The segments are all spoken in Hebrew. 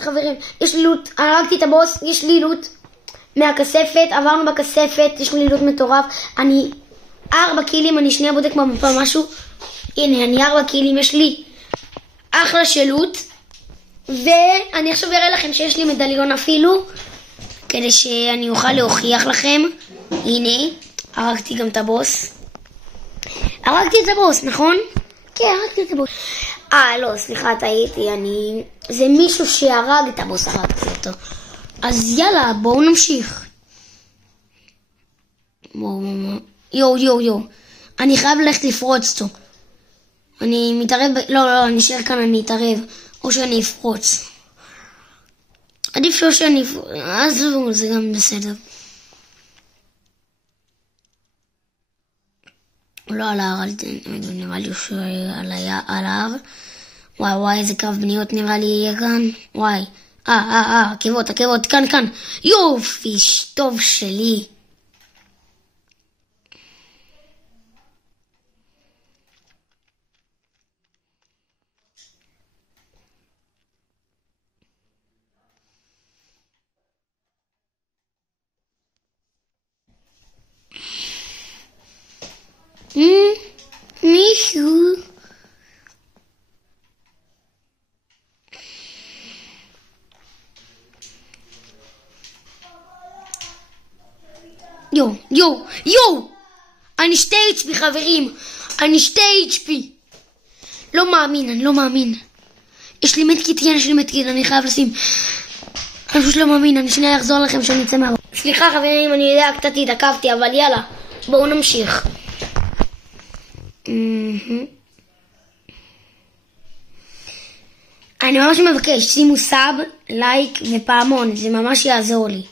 חברים, יש לי לוט, הרגתי את הבוס, יש לי לוט מהכספת, עברנו בכספת, יש לי לוט מטורף, אני 4 קילים, אני שנייה בודק במפה משהו, הנה, אני 4 קילים, יש לי אחלה של לוט, ואני עכשיו אראה לכם שיש לי מדליון אפילו, כדי שאני אוכל להוכיח לכם, הנה, הרגתי גם את הבוס, הרגתי את הבוס, נכון? כן, הרגתי את הבוס. לא, סליחה, טעיתי, זה מישהו שהרג את הבוס, הרגתי אותו. אז יאללה, בואו נמשיך. יו. אני חייב ללכת לפרוץ אותו. אני מתערב, לא, אני אשאר כאן, אני אתערב. או שאני אפרוץ. עדיף שאני אפרוץ, אז זה גם בסדר. לא על ההר, נראה לי שעל ההר. וואי, איזה קרב בניות נראה לי יהיה כאן. וואי. עקבות, כאן. יופי, טוב שלי. מישהו. יו! אני 2 HP חברים, אני 2 HP. לא מאמין. יש לי מדקיט, אני חייב לשים. אני פשוט לא מאמין, אני שנייה אחזור לכם שאני אצא מהבית. סליחה חברים, אני יודע, קצת התעכבתי, אבל יאללה, בואו נמשיך. אני ממש מבקש, שימו סאב, לייק ופעמון, זה ממש יעזור לי.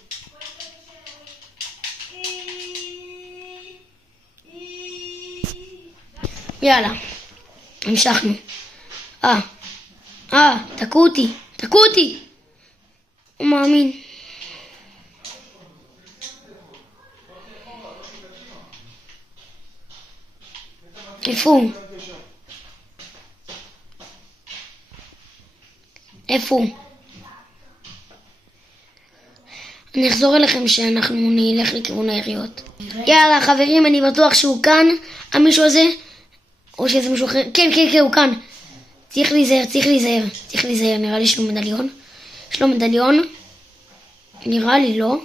יאללה, המשכנו. תקעו אותי. הוא מאמין. איפה הוא? אני אחזור אליכם שאנחנו נלך לכיוון היריות. יאללה חברים, אני בטוח שהוא כאן, המישהו הזה, או שזה מישהו אחר. כן, הוא כאן. צריך להיזהר, נראה לי יש לו מדליון. נראה לי לא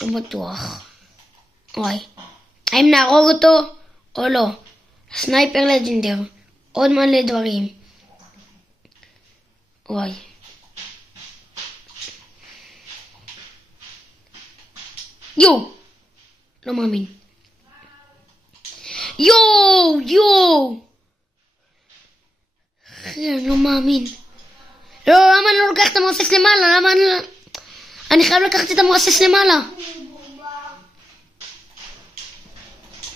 בטוח. וואי. האם נהרוג אותו או לא? סנייפר לג'נדר. עוד מלא דברים. וואי. לא מאמין. אני לא מאמין. לא, למה אני לא לוקח את המרסס למעלה? אני חייב לקחת את המרסס למעלה.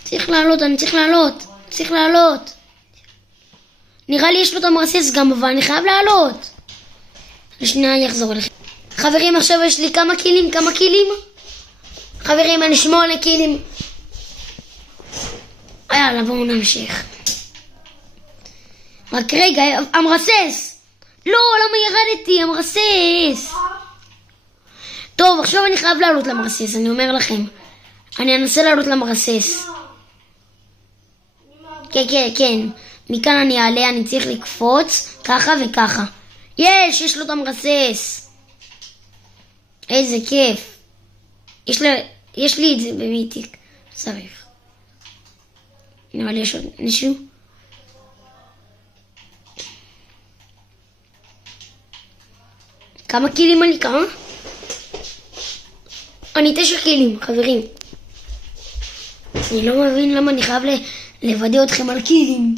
צריך לעלות. נראה לי יש לו את המרסס גם, אבל אני חייב לעלות. לשנייה אני אחזור אליכם. חברים, עכשיו יש לי כמה קילים? חברים, אני 8 קילים. יאללה, בואו נמשיך. רק רגע, המרסס. לא, למה ירדתי? המרסס. טוב, עכשיו אני חייב לעלות למרסס, אני אומר לכם. אני אנסה לעלות למרסס. כן. מכאן אני אעלה, אני צריך לקפוץ, ככה וככה. יש לו את המרסס. איזה כיף. יש לי את זה במיתיק. צריך. נראה לי יש עוד מישהו. כמה קילים אני? אני 9 קילים, חברים. אני לא מבין למה אני חייב לוודא אתכם על קילים.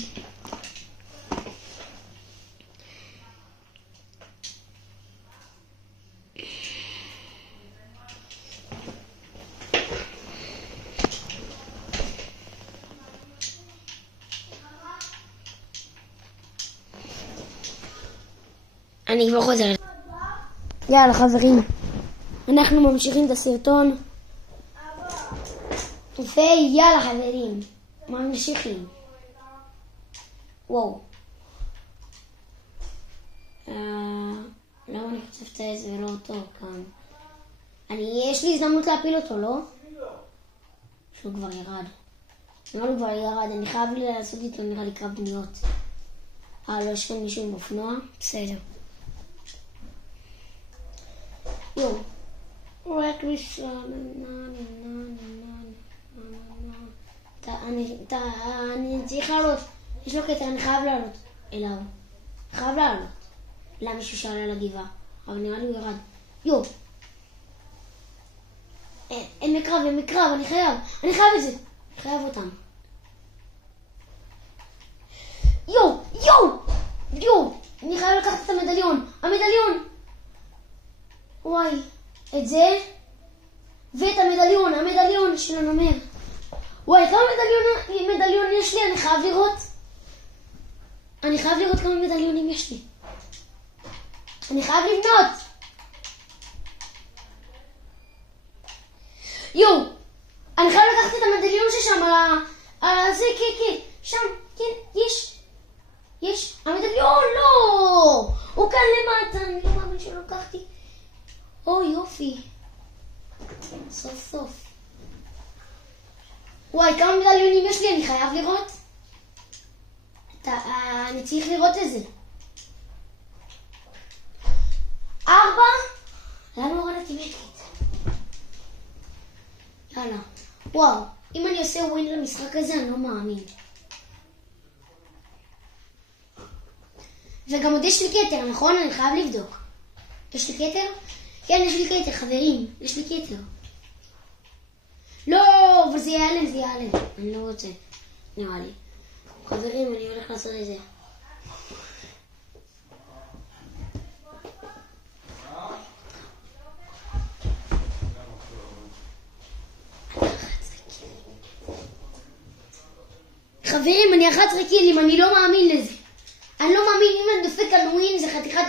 אני כבר חוזר. יאללה חברים, אנחנו ממשיכים את הסרטון. ויאללה חברים, ממשיכים. וואו. אני חושב את העז ולא אותו כאן. יש לי הזדמנות להפיל אותו, לא? שהוא כבר ירד. נראה לי כבר ירד, אני חייב לי לעשות איתו נראה לי קרב דמויות. לא, יש כאן מישהו עם אופנוע? בסדר. יו. רק ראשון. אני צריך לעלות. יש לו קטע, אני חייב לעלות אליו. חייב לעלות. למה מישהו שאלה על הגבעה? אבל נראה לי הוא ירד. יו. הם מקרב, אני חייב את זה. אני חייב אותם. יו! אני חייב לקחת את המדליון. וואי, את זה ואת המדליון של הנמר. וואי, כמה מדליון יש לי? אני חייב לראות כמה מדליונים יש לי. אני חייב לבנות. יו! אני חייב לקחת את המדליון ששם על זה, שם, כן, יש. המדליון, לא! הוא כאן למטה, אני לא מאמין שלא לקחתי. יופי. סוף. וואי, כמה מדליונים יש לי, אני חייב לראות. אני צריך לראות את זה. 4? למה הורדתי מקט? יאללה. וואו, אם אני עושה ווין למשחק הזה, אני לא מאמין. וגם עוד יש לי כתר, נכון? אני חייב לבדוק. יש לי כתר? כן, יש לי כתר, חברים. יש לי כתר. לא, אבל זה ייעלם. אני לא רוצה. נראה לי. חברים, אני הולך לעשות את זה. חברים, אני 11 קילים, אני לא מאמין לזה. אני לא מאמין, אם אני דופק על ווין, זה חתיכת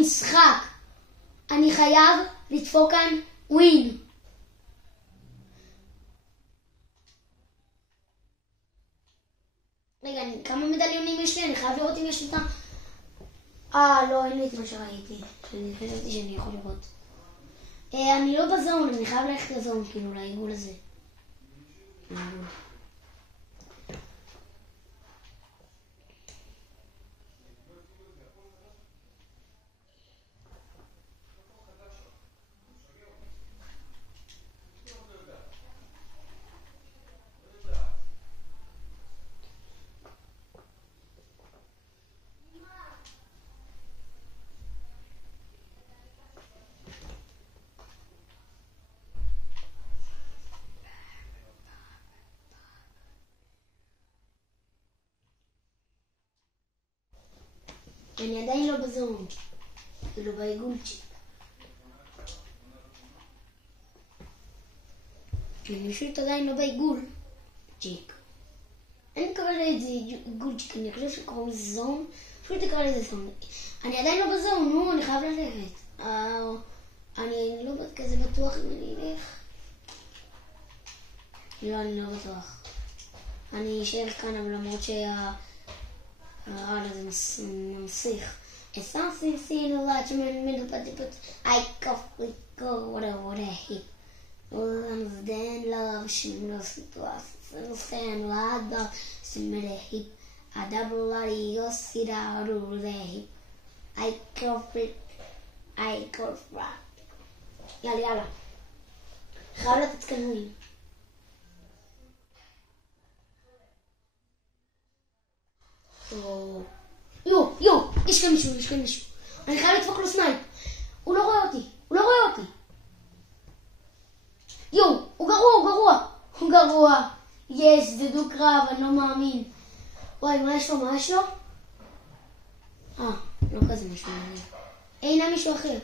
משחק. אני חייב לדפוק כאן ווין. רגע, כמה מדליונים יש לי? אני חייב לראות אם יש לי אותם. לא, אין לי את מה שראיתי. אני חשבתי שאני יכול לראות. אני לא בזון, אני חייב ללכת לזון, כאילו, לעיגול הזה. אני עדיין לא בזון, לא בעיגולצ'יק. אני פשוט עדיין לא בעיגולצ'יק. אני אקרא לזה עיגולצ'יק, אני חושב שקוראים לזה זון, פשוט אקרא לזה זון. אני עדיין לא בזון, נו, אני חייב ללכת. אני לא כזה בטוח אם אני אלך. לא, אני לא בטוח. אני אשאר כאן, אבל למרות הרעל הזה ממשיך. It's something seen a lot of middle but I go what a hit. Then love she knows to us. Understand what the similar hip. A double lorry you sit out over the hip. I go for יאללה. חייב לתת כנועים. יו, יש כאן מישהו. אני חייב לדפוק לו סנייפ. הוא לא רואה אותי. יו, הוא גרוע. יש, זה דו קרב, אני לא מאמין. וואי, מה יש לו? לא כזה משהו. אין מישהו אחר.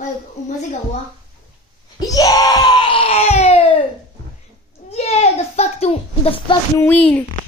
וואי, מה זה גרוע? Yeah! The fuck to win.